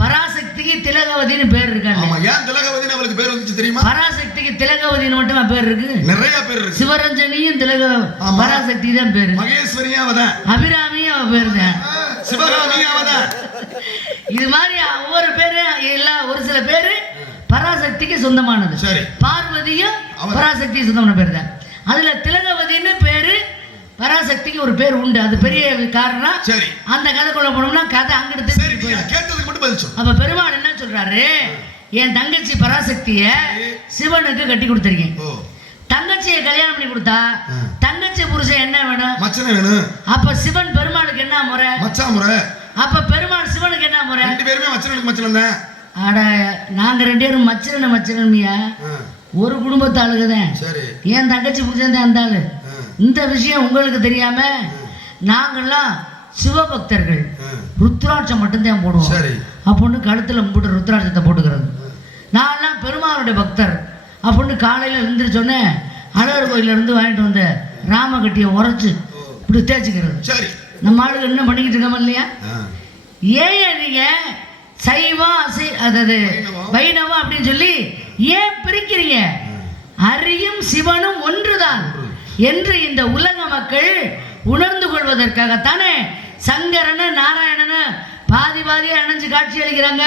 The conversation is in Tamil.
பராசக்திக்கு திலகவதின்னு பேர் இருக்காங்க. ஆமா, ஏன் திலகவதின்னு அவளுக்கு பேர் வந்துச்சு தெரியுமா? பராசக்திக்கு திலகவதின்னு மட்டும் பேர் இருக்கு, நிறைய பேர் இருக்கு. சிவரஞ்சனியும் பராசக்தி தான் பேரு, மகேஸ்வரியும் அவதான், அபிராமியும் அவ பேரு தான், சிவகாமியும் அவதான். இது மாதிரி ஒவ்வொரு பேரு எல்லாம் ஒரு சில பேரு பராசக்திக்கு சொந்தமானது. சரி, பார்வதியும் பராசக்திக்கு சொந்தமான பேர் தான். அதுல திலகவதின்னு பேரு பராசக்திக்கு ஒரு பேர் உண்டு, அது பெரிய காரணம். சரி, அந்த கதைக்குள்ள போனோம்னா கதை அங்கிட்டு. சரி, கேட்டதுக்கு மட்டும் பதில் சொல்லு. அப்ப பெருமாள் என்ன சொல்றாரு, என் தங்கச்சி பராசக்திய சிவனுக்கு கட்டி கொடுத்திருக்கேன். தங்கச்சியை கல்யாணம் பண்ணி கொடுத்தா தங்கச்சி புருஷன் என்ன வேணும்? மச்சனை வேணும். அப்ப சிவன் பெருமாளுக்கு என்ன முறை? மச்சா முறை. அப்ப பெருமாள் சிவனுக்கு என்ன முறை? ரெண்டு பேருமே மச்சனுக்கு மச்சனம் தான். அட, நாங்க ரெண்டு பேரும் மச்சனமியா, ஒரு குடும்பத்து ஆளுக்குதான். ஏன் தங்கச்சி புருஷன் தான் அந்த ஆளு. இந்த விஷயம் உங்களுக்கு தெரியாம நாங்கெல்லாம் சிவபக்தர்கள், ருத்ராட்சம் மட்டும்தான் போடுவோம். அப்படின்னு கழுத்துல முட்டு ருத்ராட்சத்தை போட்டுக்கிறது. நான்லாம் பெருமாளுடைய பக்தர் அப்படின்னு காலையில எழுந்திரிச்சோன்னே அழகர் கோயில இருந்து வாங்கிட்டு வந்த ராமகட்டியை உரைச்சு இப்படி தேய்ச்சிக்கிறது. நம்ம ஆளுங்க என்ன பண்ணிக்கிட்டு இருக்கோம் இல்லையா? ஏன் நீங்க சைவம் அதாவது வைணவம் அப்படின்னு சொல்லி ஏன் பிரிக்கிறீங்க? அரியும் சிவனும் ஒன்றுதான் என்று இந்த உலக மக்கள் உணர்ந்து கொள்வதற்காகத்தானே சங்கரன நாராயணன பாதி பாதியா அணைஞ்சு காட்சி அளிக்கிறாங்க.